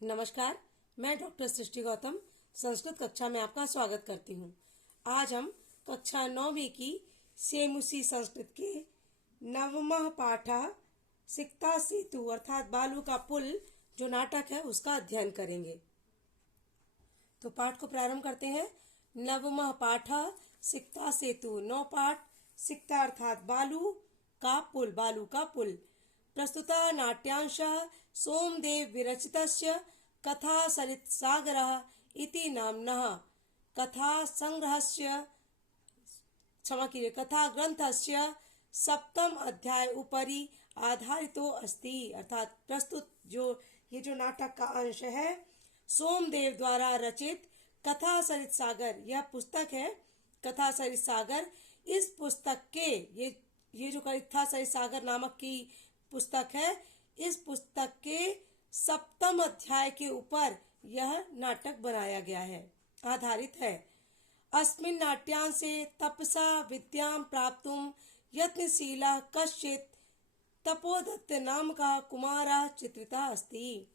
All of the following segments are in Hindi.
नमस्कार, मैं डॉक्टर सृष्टि गौतम संस्कृत कक्षा में आपका स्वागत करती हूँ। आज हम कक्षा 9वीं की सेमुसी संस्कृत के नवमः पाठा सिक्ता सेतु अर्थात बालू का पुल जो नाटक है उसका अध्ययन करेंगे। तो पाठ को प्रारंभ करते हैं। नवमः पाठा सिक्ता सेतु। 9 पाठ। सिक्ता अर्थात बालू का पुल, बालू का पुल। प्रस्तुता नाट्यांशः सोमदेव विरचितस्य कथा सरित सागरः इति नाम्नः कथा संग्रहस्य कथा ग्रंथस्य सप्तम अध्याय उपरि आधारितो अस्ति। अर्थात प्रस्तुत ये जो नाटक का अंश है सोमदेव द्वारा रचित कथा सरित सागर, यह पुस्तक है कथा सरित सागर। इस पुस्तक के ये जो कथा सरित सागर नामक की पुस्तक है, इस पुस्तक के सप्तम अध्याय के ऊपर यह नाटक बनाया गया है, आधारित है। अस्मिन् नाट्यांशे तपसा विद्यां प्राप्तुं यत्नशीलः कश्चित् तपोदत्त नाम का कुमारः चित्रितः अस्ति।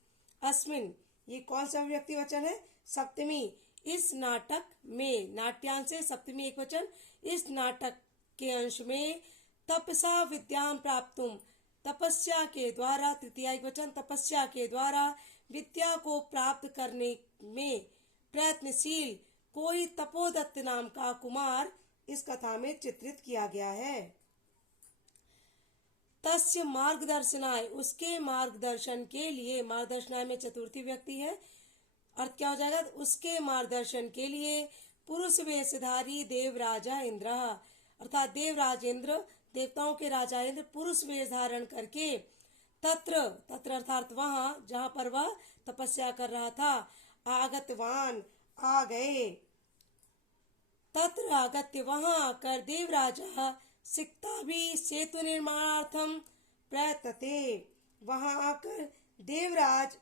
अस्मिन्, ये कौन सा व्यक्ति वचन है? सप्तमी। इस नाटक में, नाट्यांशे सप्तमी एक वचन, इस नाटक के अंश में तपसा विद्यां प्राप्तुं, तपस्या के द्वारा, तृतीया एक वचन, तपस्या के द्वारा विद्या को प्राप्त करने में प्रयत्नशील कोई तपोदत्त नाम का कुमार इस कथा में चित्रित किया गया है। तस्य मार्गदर्शनाय, उसके मार्गदर्शन के लिए, मार्गदर्शनाय में चतुर्थी व्यक्ति है, अर्थ क्या हो जाएगा? उसके मार्गदर्शन के लिए पुरुष वेशधारी देवराजा इंद्र, अर्थात देवराज इंद्र, देवताओं के राजा इंद्र पुरुष वेश धारण करके तत्र अर्थात वहां जहां पर वह तपस्या कर रहा था, आगतवान आ गए, तत्र आगत्य वहां आकर देवराजा सिक्ता भी सेतु निर्माणार्थम प्रयतते, वहां आकर देवराज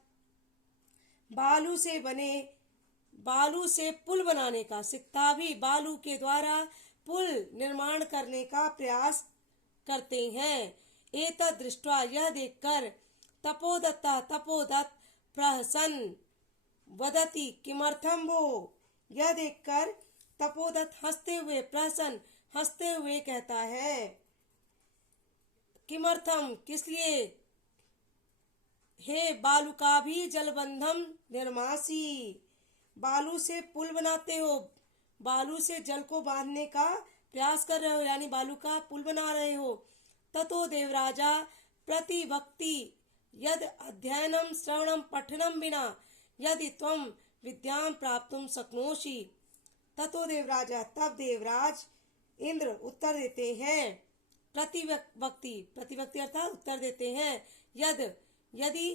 बालू से पुल बनाने का, सिक्ता भी बालू के द्वारा पुल निर्माण करने का प्रयास करते हैं। एतद् दृष्ट्वा, यह देखकर तपोदत्त प्रहसन वदति किमर्थम वो, यह देखकर तपोदत्त हंसते हुए, प्रहसन हंसते हुए कहता है, किमर्थम किस लिए, हे बालुका भी जलबंधम निर्मासी, बालू से पुल बनाते हो, बालू से जल को बांधने का प्रयास कर रहे हो, यानी बालू का पुल बना रहे हो। ततो देवराजा प्रतिवक्ति यद अध्ययनम श्रवणम पठनम बिना यदि त्वं विद्यां प्राप्तुम शक्नोषि। ततो देवराजा, तब देवराज इंद्र उत्तर देते हैं, प्रतिवक्ति अर्थात उत्तर देते हैं, यदि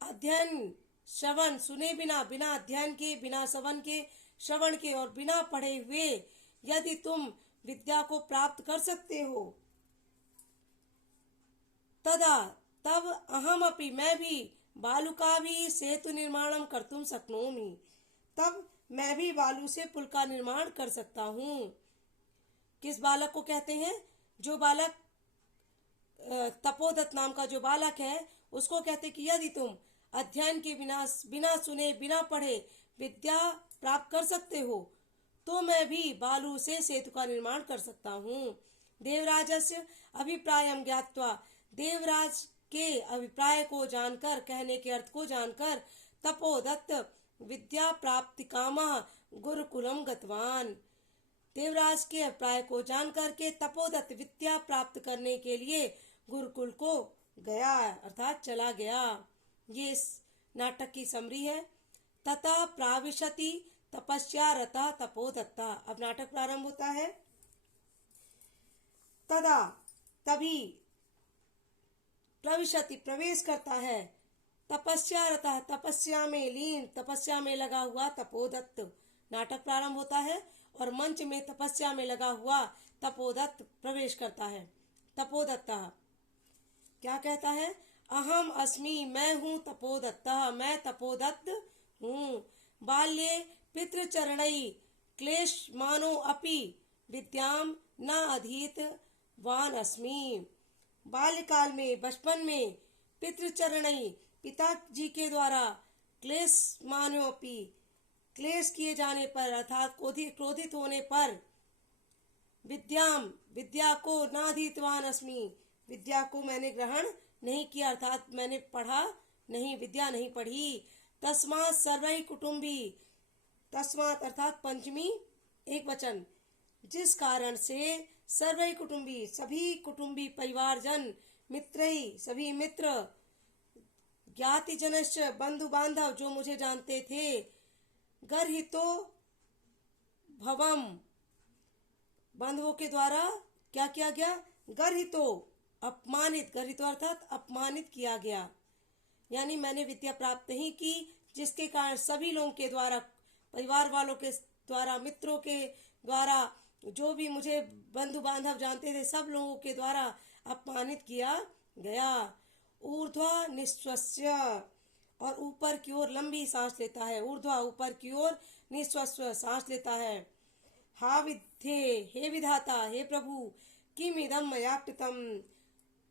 अध्ययन श्रवण सुने बिना, बिना अध्ययन के, बिना श्रवण के और बिना पढ़े हुए यदि तुम विद्या को प्राप्त कर सकते हो, तब अहम अपि, मैं भी बालुका भी सेतु निर्माणम कर्तुम शक्नोमि, तब मैं भी बालू से पुल का निर्माण कर सकता हूँ। किस बालक को कहते हैं? जो बालक तपोदत्त नाम का जो बालक है उसको कहते कि यदि तुम अध्ययन के बिना सुने, बिना पढ़े विद्या प्राप्त कर सकते हो तो मैं भी बालू से सेतु का निर्माण कर सकता हूँ। देवराजस्य अभिप्रायम ज्ञात्वा, देवराज के अभिप्राय को जानकर, कहने के अर्थ को जानकर, तपोदत्त विद्या प्राप्ति कामः गुरुकुलम गतवान, देवराज के अभिप्राय को जानकर के तपोदत्त विद्या प्राप्त करने के लिए गुरुकुल को गया, अर्थात चला गया। ये इस नाटक की समरी है। तथा प्राविशति तपस्या रता तपोदत्ता। अब नाटक प्रारंभ होता है। तदा, तभी, प्रविशति प्रवेश करता है, तपस्या रता तपस्या में लीन, तपस्या में लगा हुआ तपोदत्त। नाटक प्रारंभ होता है और मंच में तपस्या में लगा हुआ तपोदत्त प्रवेश करता है। तपोदत्ता क्या कहता है? अहम अस्मि, मैं हूँ तपोदत्ता, मैं तपोदत्त हूँ। बाल्ये पितृचरणै क्लेशमानो अपि विद्यां न अधीतवान अस्मि। बाल्यकाल में, बचपन में पितृचरणै पिताजी के द्वारा क्लेश मानोपि, क्लेश किए जाने पर अर्थात क्रोधित होने पर, विद्या को नाधीतवान अस्मि, विद्या को मैंने ग्रहण नहीं किया अर्थात मैंने पढ़ा नहीं, विद्या नहीं पढ़ी। तस्मात् सर्वै कुटुंबी, तस्मात् अर्थात पंचमी एक वचन, जिस कारण से सर्वै कुटुंबी, सभी कुटुंबी परिवारजन, मित्रई सभी मित्र, ज्ञाति जनश्च बंधु बांधव जो मुझे जानते थे, गर्हितो भवम, बंधुओं के द्वारा क्या किया गया, गर्हितो अपमानित, गर्हितो अर्थात अपमानित किया गया, यानी मैंने विद्या प्राप्त नहीं की, जिसके कारण सभी लोगों के द्वारा, परिवार वालों के द्वारा, मित्रों के द्वारा, जो भी मुझे बंधु बांधव जानते थे सब लोगों के द्वारा अपमानित किया गया। ऊर्ध्वा निश्वस्य, और ऊपर की ओर लंबी सांस लेता है, ऊर्ध्वा ऊपर की ओर, निश्वस्य सांस लेता है। हा विद्धे, हे विधाता, हे प्रभु, किम इदम मया कृतम,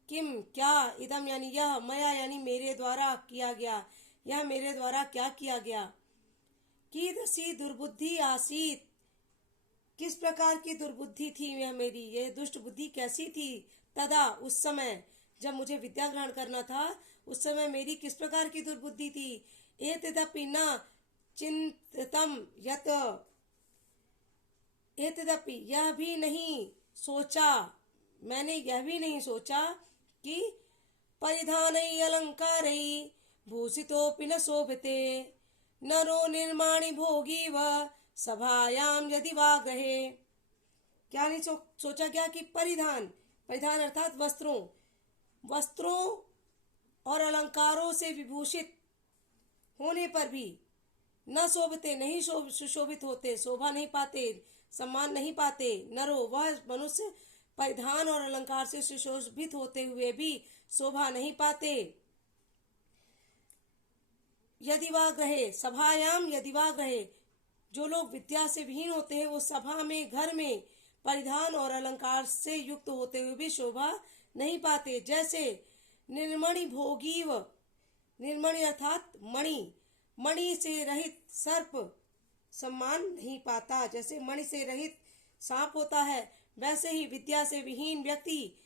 किम क्या, इदम यानी यह, मया यानी मेरे द्वारा किया गया, यह मेरे द्वारा क्या किया गया। कीदृशी दुर्बुद्धि आसीत, किस प्रकार की दुर्बुद्धि थी यह मेरी, यह दुष्ट बुद्धि कैसी थी। तदा उस समय जब मुझे विद्या ग्रहण करना था, उस समय मेरी किस प्रकार की दुर्बुद्धि थी। एतदपि न चिंतितम यत, एतदपि यह भी नहीं सोचा, मैंने यह भी नहीं सोचा कि परिधानै अलंकारै भूषितोऽपि न शोभते, नरो निर्माणि भोगी व सभायाम यदि वा ग्रहे। क्या नहीं सोचा गया कि परिधान, परिधान अर्थात वस्त्रों, वस्त्रों और अलंकारों से विभूषित होने पर भी न शोभते, नहीं सुशोभित होते, शोभा नहीं पाते, सम्मान नहीं पाते। नरो वह मनुष्य परिधान और अलंकार से सुशोभित होते हुए भी शोभा नहीं पाते। यदि वा ग्रहे, सभायाम यदि वा ग्रहे, जो लोग विद्या से विहीन होते हैं वो सभा में, घर में परिधान और अलंकार से युक्त होते हुए भी शोभा नहीं पाते। जैसे निर्मणि भोगीव, निर्मणि अर्थात मणि, मणि से रहित सर्प सम्मान नहीं पाता, जैसे मणि से रहित सांप होता है, वैसे ही विद्या से विहीन व्यक्ति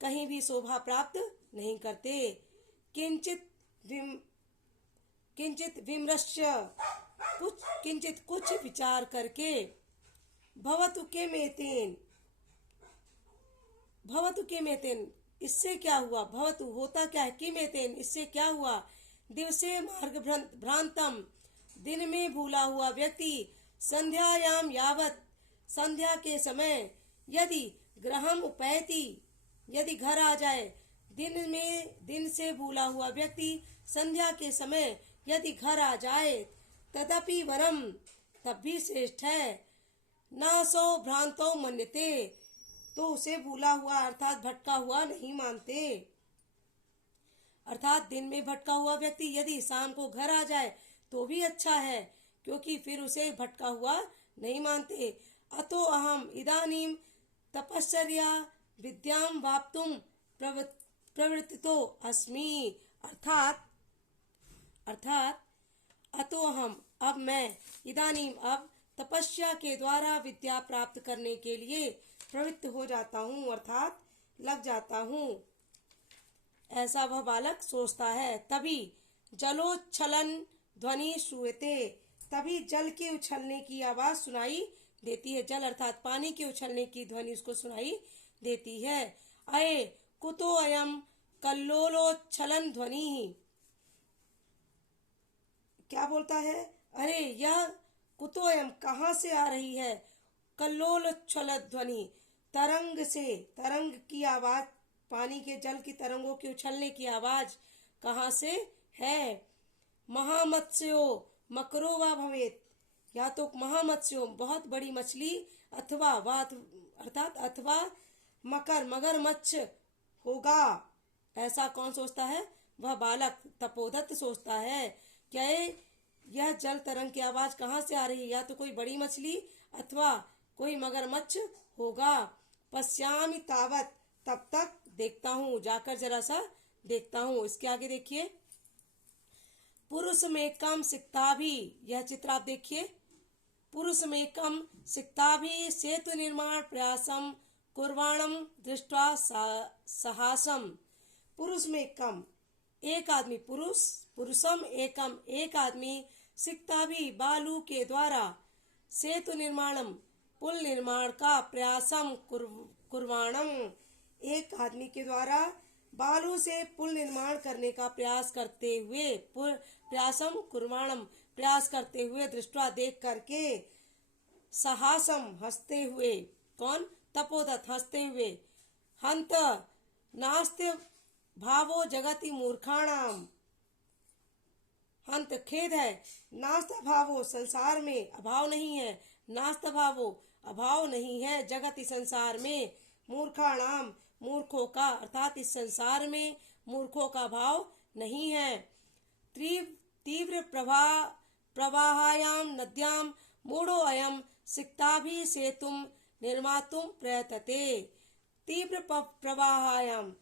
कहीं भी शोभा प्राप्त नहीं करते। किंचित विमृश्य, कुछ विचार करके, भवतु के मेतेन, इससे क्या हुआ, भवतु होता क्या है, किमेतेन इससे क्या हुआ, दिवसे मार्ग भ्रांतम, दिन में भूला हुआ व्यक्ति, संध्यायाम यावत, संध्या के समय, यदि ग्रहम उपैति, यदि घर आ जाए, दिन से भूला हुआ व्यक्ति संध्या के समय यदि घर आ जाए, तदपि वरम, तब भी श्रेष्ठ है। न सो भ्रांतो मन्यते, तो उसे भूला हुआ अर्थात भटका हुआ नहीं मानते। अर्थात दिन में भटका हुआ व्यक्ति यदि शाम को घर आ जाए तो भी अच्छा है, क्योंकि फिर उसे भटका हुआ नहीं मानते। अतो अहम इदानीम तपश्चर्या विद्याम वाप्तुम प्रवृत्तितो अस्मि, अर्थात अतो हम, अब मैं, इदानीम अब, तपस्या के द्वारा विद्या प्राप्त करने के लिए प्रवृत्त हो जाता हूँ, अर्थात लग जाता हूँ, ऐसा वह बालक सोचता है। तभी जलोच्छलन ध्वनि श्रूयते, तभी जल के उछलने की आवाज सुनाई देती है, जल अर्थात पानी के उछलने की ध्वनि उसको सुनाई देती है। अये कुतो अयम कल्लोलोच्छलन ध्वनि, क्या बोलता है, अरे यह कुतोयम कहाँ से आ रही है, कल्लोलोच्छल ध्वनि, तरंग से, तरंग की आवाज, पानी के जल की तरंगों के उछलने की आवाज कहाँ से है। महामत्स्यो मकरो वा भवेत, या तो महामत्स्यो बहुत बड़ी मछली, अथवा वात अर्थात अथवा मकर मगरमच्छ होगा, ऐसा कौन सोचता है, वह बालक तपोदत्त सोचता है। क्या यह जल तरंग की आवाज कहाँ से आ रही है, या तो कोई बड़ी मछली अथवा कोई मगरमच्छ होगा। पश्यामि तावत, तब तक देखता हूँ, जाकर जरा सा देखता हूँ। इसके आगे देखिए, पुरुष में कम सिक्ता भी, यह चित्र आप देखिए, पुरुष में कम सिक्ता भी सेतु निर्माण प्रयासम कुर्वाणम दृष्ट्वा साहसम। पुरुष में कम, एक आदमी, पुरुषम एकम, एक आदमी, सिक्ता भी, बालू के द्वारा, सेतु निर्माणम, पुल निर्माण का, प्रयासम कुर्वाणम, एक आदमी के द्वारा बालू से पुल निर्माण करने का प्रयास करते हुए, प्रयासम कुर्वाणम, प्रयास करते हुए, दृष्टवा देख करके, साहसम हंसते हुए, कौन, तपोदत्त हंसते हुए, हंत नास्त्य भावो जगति मूर्खाणाम, हंत खेद है, नास्ता भावो संसार में अभाव नहीं है, नास्ता भावो अभाव नहीं है, जगति संसार में, मूर्खाणाम मूर्खों का, अर्थात इस संसार में मूर्खों का भाव नहीं है। तीव्र प्रवाहायाम नद्याम मूढ़ो अयम सिक्ताभि सेतुम निर्मातुम प्रयतते। तीव्र प्रवाहायाम,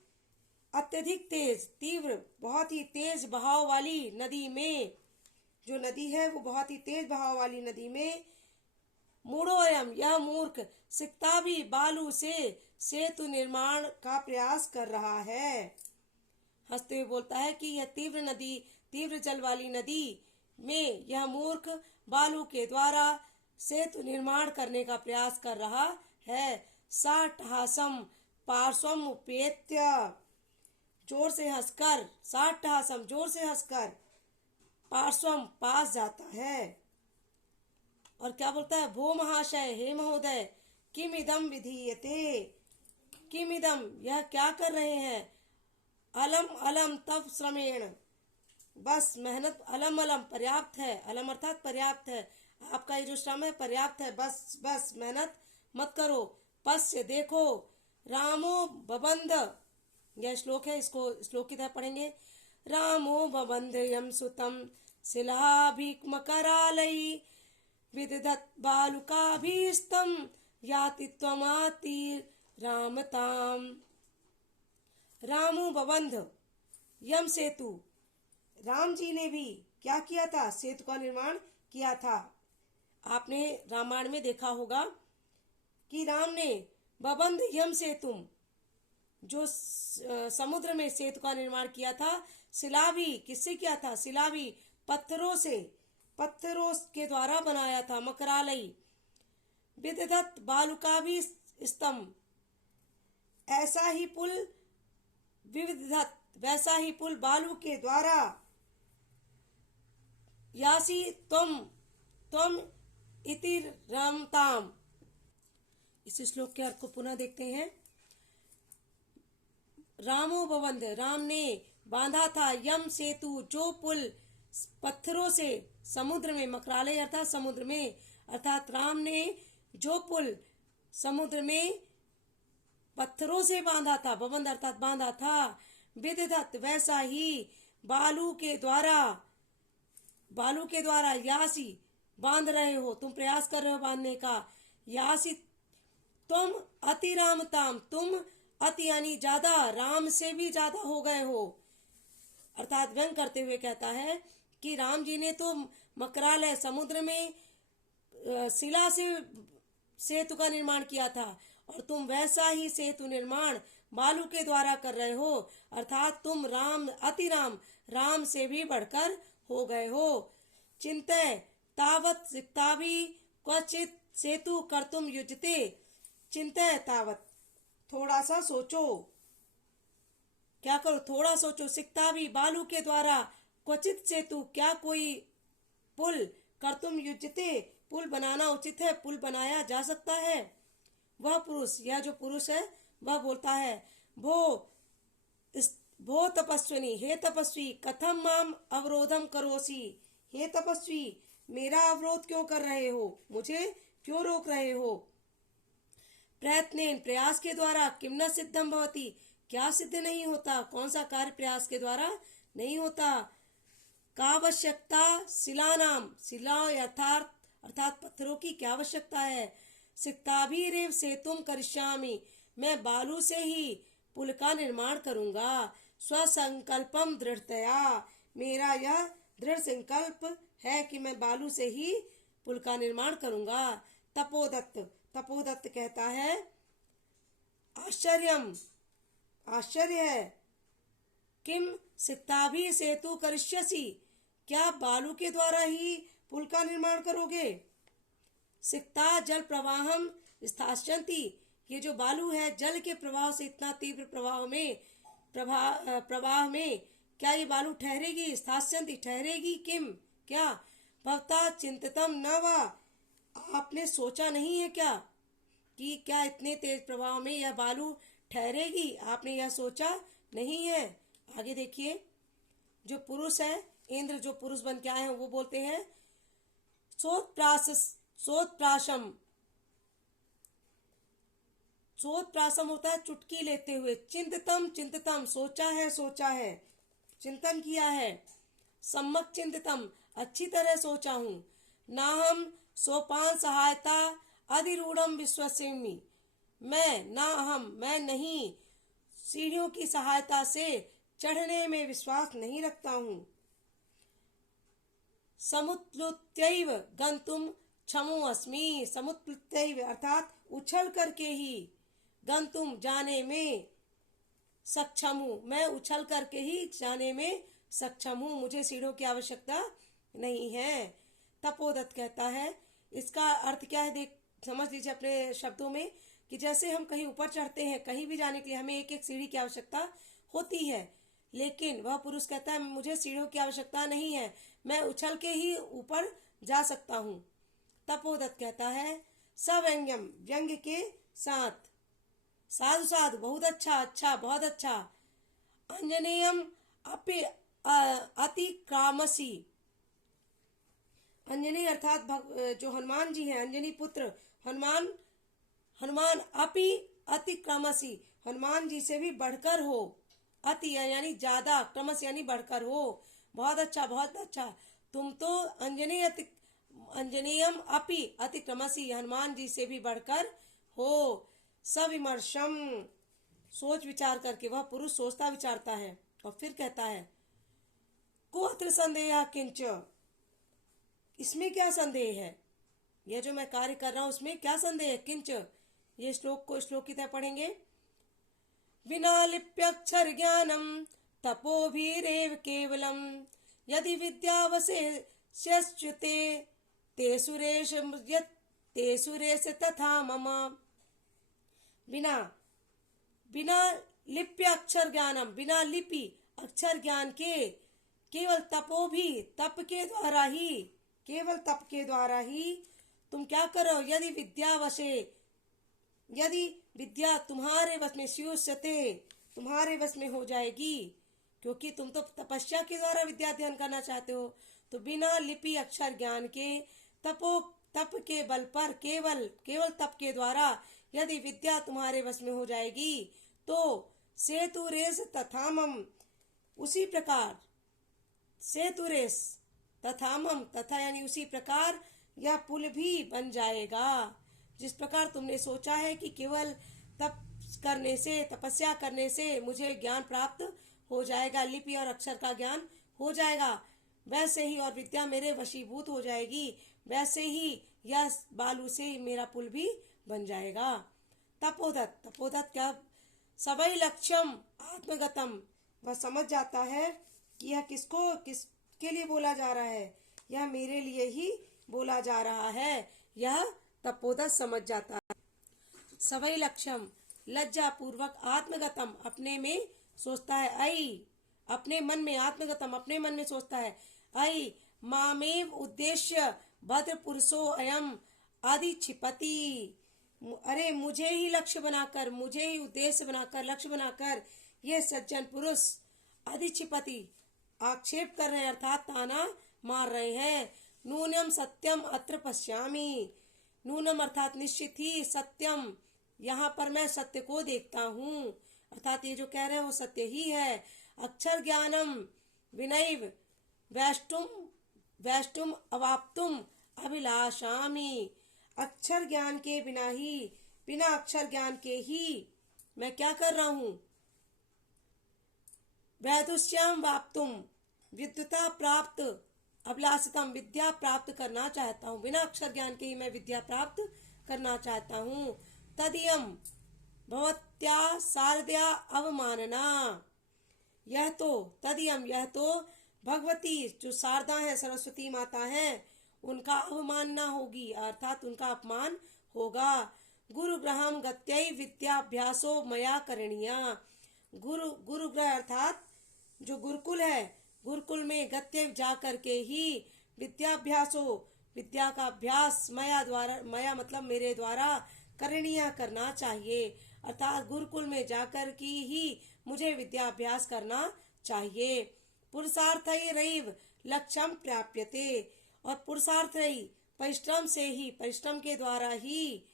अत्यधिक तेज, तीव्र बहुत ही तेज बहाव वाली नदी में, जो नदी है वो बहुत ही तेज बहाव वाली नदी में, मूढ़ोयम यह मूर्ख, सिक्ता भी बालू से सेतु निर्माण का प्रयास कर रहा है। हंसते हुए बोलता है कि यह तीव्र नदी, तीव्र जल वाली नदी में यह मूर्ख बालू के द्वारा सेतु निर्माण करने का प्रयास कर रहा है। साठहासम पार्श्वम उपेत्य, जोर से हंसकर, साठहासम जोर से हंसकर, पार्श्वम पास जाता है। और क्या बोलता है, भो महाशय, हे महोदय, किम इदम विधीयते, किम इदम यह क्या कर रहे हैं, अलम अलम तप श्रमेण, बस मेहनत, अलम अलम पर्याप्त है, अलम अर्थात पर्याप्त है, आपका ये जो श्रम है पर्याप्त है, बस बस मेहनत मत करो। पश्य देखो, रामो बबंध, यह श्लोक है, इसको श्लोक की तरह पढ़ेंगे। रामो बबंध यम सुतम शिलाभिमकरालयी विदधत बालुकाभीस्तम याति त्वमाति रामताम। रामो बबंध यम सेतु, राम जी ने भी क्या किया था, सेतु का निर्माण किया था। आपने रामायण में देखा होगा कि राम ने बबंध यम सेतुम, जो समुद्र में सेतु का निर्माण किया था, शिलाभी किससे किया था, शिलाभी पत्थरों से, पत्थरों के द्वारा बनाया था, मकरालयी विदधत बालुका भी स्तंभ, ऐसा ही पुल, विविधत वैसा ही पुल बालू के द्वारा, यासी त्वम इति रमताम। इस श्लोक के अर्थ को पुनः देखते हैं। रामो बबंध, राम ने बांधा था, यम सेतु जो पुल पत्थरों से समुद्र में, मकरालय अर्थात समुद्र में, अर्थात राम ने जो पुल समुद्र में पत्थरों से बांधा था, बबंध अर्थात बांधा था, विदधत वैसा ही बालू के द्वारा यासी बांध रहे हो, तुम प्रयास कर रहे हो बांधने का, यासी तुम अति रामताम, तुम अति यानी ज्यादा, राम से भी ज्यादा हो गए हो। अर्थात व्यंग करते हुए कहता है कि राम जी ने तो मकरालय समुद्र में शिला से सेतु का निर्माण किया था, और तुम वैसा ही सेतु निर्माण बालू के द्वारा कर रहे हो, अर्थात तुम राम अति राम से भी बढ़कर हो गए हो। चिंतय तावत सिक्ताभि क्वचित सेतु कर्तुम युजते, चिंतय तावत थोड़ा सा सोचो, क्या करो, थोड़ा सोचो, सिक्ताभि बालू के द्वारा, क्वचित सेतु क्या कोई पुल, कर्तुम युजते पुल बनाना उचित है, पुल बनाया जा सकता है। वह पुरुष, यह जो पुरुष है वह बोलता है, भो तपस्विनी, हे तपस्वी, कथम माम अवरोधम करोसी, हे तपस्वी मेरा अवरोध क्यों कर रहे हो, मुझे क्यों रोक रहे हो। प्रयत्नेन प्रयास के द्वारा, किम न सिद्धम भवति क्या सिद्ध नहीं होता, कौन सा कार्य प्रयास के द्वारा नहीं होता। कावश्यकता शिलानाम, शिला अर्थात पत्थरों की क्या आवश्यकता है। सिक्ताभिरेव सेतुम करिष्यामि, मैं बालू से ही पुल का निर्माण करूंगा। स्वसंकल्पम दृढ़तया, मेरा यह दृढ़ संकल्प है कि मैं बालू से ही पुल का निर्माण करूंगा। तपोदत्त, तपोदत्त कहता है आश्चर्यम, आश्चर्य है, किम सिक्ताभि सेतु करिष्यसि, क्या बालू के द्वारा ही पुल का निर्माण करोगे। सिक्ता जल प्रवाहम स्थास्यन्ति, ये जो बालू है जल के प्रवाह से इतना तीव्र प्रवाह में क्या ये बालू ठहरेगी। स्थास्यन्ति ठहरेगी, किम क्या, भवता चिंतितम न वा, आपने सोचा नहीं है क्या कि क्या इतने तेज प्रवाह में यह बालू ठहरेगी, आपने यह सोचा नहीं है। आगे देखिए, जो पुरुष है इंद्र, जो पुरुष बन के आए हैं वो बोलते हैं सोत्प्रासम, सोत्प्रासम होता है चुटकी लेते हुए। चिंततम, चिंततम सोचा है, सोचा है, चिंतन किया है। सम्यक चिंततम अच्छी तरह सोचा हूँ। ना हम सोपान सहायता अधिरूढ़म विश्वसिमि, मैं नहीं सीढ़ियों की सहायता से चढ़ने में विश्वास नहीं रखता हूँ। समुत्प्लुत्यैव गंतुम क्षमो अस्मि, समुत्प्लुत्यैव अर्थात उछल करके ही, गंतुम जाने में सक्षम हूँ, मैं उछल करके ही जाने में सक्षम हूँ, मुझे सीढ़ियों की आवश्यकता नहीं है। तपोदत्त कहता है, इसका अर्थ क्या है देख समझ लीजिए अपने शब्दों में, कि जैसे हम कहीं ऊपर चढ़ते हैं, कहीं भी जाने के लिए हमें एक एक सीढ़ी की आवश्यकता होती है, लेकिन वह पुरुष कहता है मुझे सीढ़ियों की आवश्यकता नहीं है, मैं उछल के ही ऊपर जा सकता हूँ। तपोदत्त कहता है सव्यंग्यम, व्यंग्य के साथ, साधु साधु, बहुत अच्छा, अच्छा बहुत अच्छा। अंजनेयम अतिक्रामसी, अंजनी अर्थात जो हनुमान जी हैं, अंजनी पुत्र हनुमान अपि अतिक्रमसी, हनुमान जी से भी बढ़कर हो। अति यानी ज्यादा, क्रमस यानी बढ़कर हो। बहुत अच्छा, बहुत अच्छा, तुम तो अंजनेयम अपि अतिक्रमसी, हनुमान जी से भी बढ़कर हो। सविमर्शम, सोच विचार करके, वह पुरुष सोचता विचारता है और फिर कहता है को अत्र संदेह किंच, इसमें क्या संदेह है, यह जो मैं कार्य कर रहा हूं उसमें क्या संदेह है। किंच, ये श्लोक को श्लोक की तरह पढ़ेंगे। विना लिप्यक्षर ज्ञानम तपोभिरेव केवलम, यदि विद्यावशेष्यते ते सुरेश तथा मम। बिना लिप्य अक्षर ज्ञानम, बिना लिपि अक्षर ज्ञान के, केवल तप के द्वारा ही तुम क्या करो। यदि विद्या तुम्हारे वश में, स्युष्यते तुम्हारे वश में हो जाएगी, क्योंकि तुम तो तपस्या के द्वारा विद्या अध्ययन करना चाहते हो, तो बिना लिपि अक्षर ज्ञान के तप के बल पर, केवल तप के द्वारा यदि विद्या तुम्हारे वश में हो जाएगी तो सेतुरेश तथामम, उसी प्रकार सेतुरेश तथामम, तथा यानी उसी प्रकार यह पुल भी बन जाएगा। जिस प्रकार तुमने सोचा है कि केवल तपस्या करने से मुझे ज्ञान प्राप्त हो जाएगा, लिपि और अक्षर का ज्ञान हो जाएगा, वैसे ही और विद्या मेरे वशीभूत हो जाएगी, वैसे ही यह बालू से मेरा पुल भी बन जाएगा। तपोदत्त क्या, सवै लक्ष्यम आत्मगतम, वह समझ जाता है कि यह किसके लिए बोला जा रहा है, यह मेरे लिए ही बोला जा रहा है, यह तपोदत्त समझ जाता है। सवै लक्ष्यम, लज्जा पूर्वक, आत्मगतम अपने में सोचता है, अपने मन में, आत्मगतम अपने मन में सोचता है, मामेव उद्देश्य भद्र पुरुषो अयम अधिक्षिपति, अरे मुझे ही लक्ष्य बनाकर, मुझे ही उद्देश्य बनाकर, लक्ष्य बनाकर ये सज्जन पुरुष अधिक्षिपति आक्षेप कर रहे हैं, अर्थात ताना मार रहे हैं। नूनम सत्यम अत्र पश्यामि, नूनम अर्थात निश्चित ही, सत्यम यहाँ पर मैं सत्य को देखता हूँ, अर्थात ये जो कह रहे हैं वो सत्य ही है। अक्षर ज्ञानम विनैव वैष्टुम अवाप्तुम अभिलाषामि, अक्षर ज्ञान के बिना अक्षर ज्ञान के ही मैं क्या कर रहा हूँ, वैदुष्याम वाप्तुम, विद्युता प्राप्त अभिलाषितम विद्या प्राप्त करना चाहता हूँ, बिना अक्षर ज्ञान के ही मैं विद्या प्राप्त करना चाहता हूँ। तदियम भवत्या शारदया अवमानना, यह तो भगवती जो शारदा है, सरस्वती माता है, उनका अवमानना होगी, अर्थात उनका अपमान होगा। गुरु ग्रहम गत्यै विद्याभ्यासो मया करणीया, गुरुग्रह अर्थात जो गुरुकुल है, गुरुकुल में गत्य जा करके ही विद्याभ्यासो, विद्या का अभ्यास मया मतलब मेरे द्वारा करणीय करना चाहिए, अर्थात गुरुकुल में जाकर की ही मुझे विद्याभ्यास करना चाहिए। पुरुषार्थैरैव लक्ष्यम प्राप्यते, और पुरुषार्थ परिश्रम से ही, परिश्रम के द्वारा ही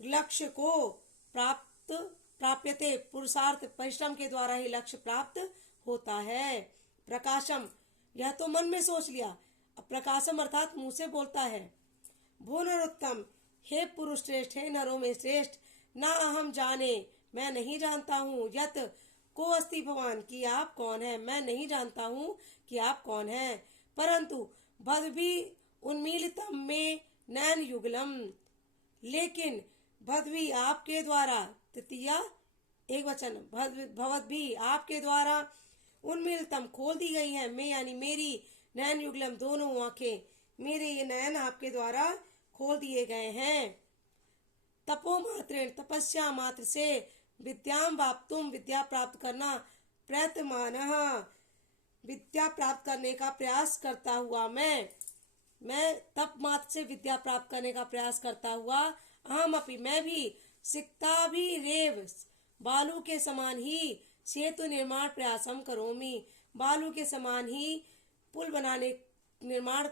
लक्ष्य को प्राप्यते, पुरुषार्थ परिश्रम के द्वारा ही लक्ष्य प्राप्त होता है। प्रकाशम, यह तो मन में सोच लिया, अब प्रकाशम अर्थात मुंह से बोलता है। भो नरोत्तम, हे पुरुष श्रेष्ठ, हे नरों में श्रेष्ठ, ना अहम जाने, मैं नहीं जानता हूँ, यत को अस्ति भवान, कि आप कौन है, मैं नहीं जानता हूँ कि आप कौन है। परंतु भद्भी उन्मीलितम में नैन युगलम, लेकिन भद्भी आपके द्वारा, तृतीया एक वचन, भवद्भी आपके द्वारा, उन्मीलितम खोल दी गई है, मैं यानी मेरी, नैन युगलम दोनों आंखें, मेरे ये नयन आपके द्वारा खोल दिए गए हैं। तपो मात्रेण, तपस्या मात्र से, विद्याम वाप्तुम, विद्या प्राप्त करना, प्रयतमानः, विद्या प्राप्त करने का प्रयास करता हुआ मैं तप मात्र से विद्या प्राप्त करने का प्रयास करता हुआ, अहम अपि मैं भी, सिक्ता भी रेव, बालू के समान ही, सेतु निर्माण प्रयासम करोमि, बालू के समान ही पुल बनाने निर्माण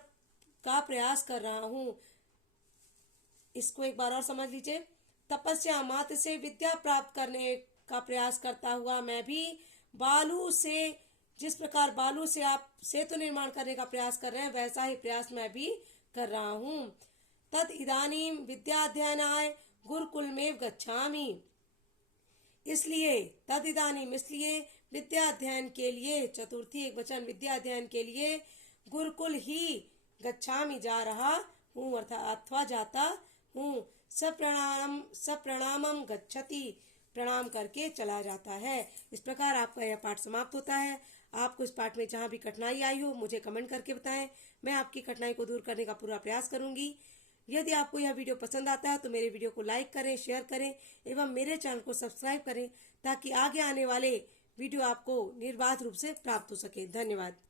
का प्रयास कर रहा हूँ। इसको एक बार और समझ लीजिए। तपस्या मात्र से विद्या प्राप्त करने का प्रयास करता हुआ मैं भी, बालू से, जिस प्रकार बालू से आप सेतु निर्माण करने का प्रयास कर रहे हैं, वैसा ही प्रयास मैं भी कर रहा हूँ। तद इदानीम विद्याध्ययनाय गुरुकुल में गच्छामि, इसलिए तद इदानीम, इसलिए विद्या अध्ययन के लिए, चतुर्थी एक वचन, विद्या अध्ययन के लिए गुरुकुल ही गच्छामि जा रहा हूँ, अर्थात अथवा जाता हूँ। सप्रणामम गच्छति, प्रणाम करके चला जाता है। इस प्रकार आपका यह पाठ समाप्त होता है। आपको इस पाठ में जहाँ भी कठिनाई आई हो मुझे कमेंट करके बताएं, मैं आपकी कठिनाई को दूर करने का पूरा प्रयास करूंगी। यदि आपको यह वीडियो पसंद आता है तो मेरे वीडियो को लाइक करें, शेयर करें एवं मेरे चैनल को सब्सक्राइब करें, ताकि आगे आने वाले वीडियो आपको निर्बाध रूप से प्राप्त हो सके। धन्यवाद।